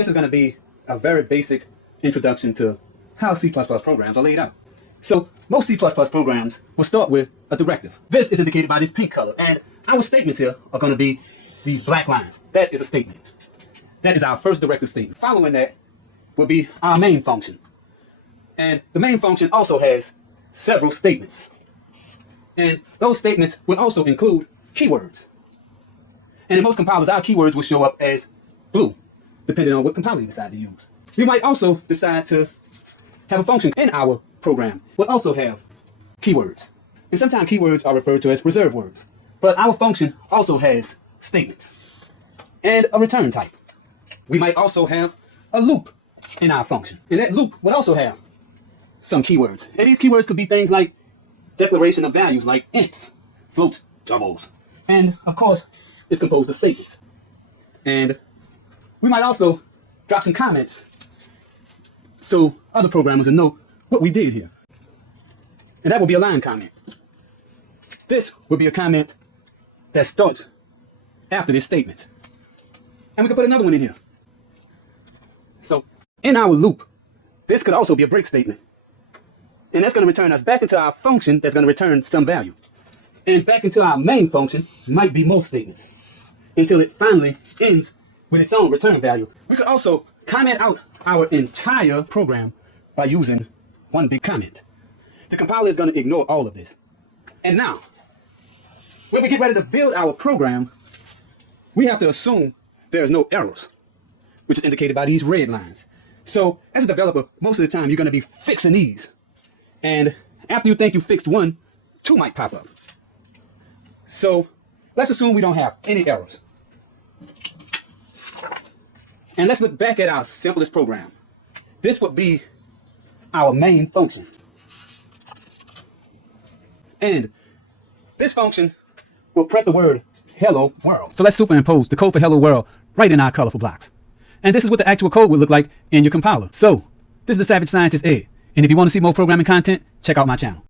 this is going to be a very basic introduction to how C++ programs are laid out. So most C++ programs will start with a directive. This is indicated by this pink color, and our statements here are going to be these black lines. That is a statement. That is our first directive statement. Following that will be our main function. And the main function also has several statements. And those statements will also include keywords. And in most compilers, our keywords will show up as blue, depending on what compiler you decide to use. You might also decide to have a function in our program will also have keywords. And sometimes keywords are referred to as reserved words. But our function also has statements and a return type. We might also have a loop in our function. And that loop would also have some keywords. And these keywords could be things like declaration of values like ints, floats, doubles. And of course, it's composed of statements. And we might also drop some comments so other programmers will know what we did here. And that will be a line comment. This will be a comment that starts after this statement. And we can put another one in here. So in our loop, this could also be a break statement. And that's going to return us back into our function that's going to return some value. And back into our main function might be more statements until it finally ends with its own return value. We could also comment out our entire program by using one big comment. The compiler is going to ignore all of this. And now, when we get ready to build our program, we have to assume there's no errors, which is indicated by these red lines. So as a developer, most of the time you're going to be fixing these. And after you think you fixed one, two might pop up. So let's assume we don't have any errors. And let's look back at our simplest program. This would be our main function. And this function will print the word hello world. So let's superimpose the code for hello world right in our colorful blocks. And this is what the actual code would look like in your compiler. So this is the Savage Scientist Ed. And if you want to see more programming content, check out my channel.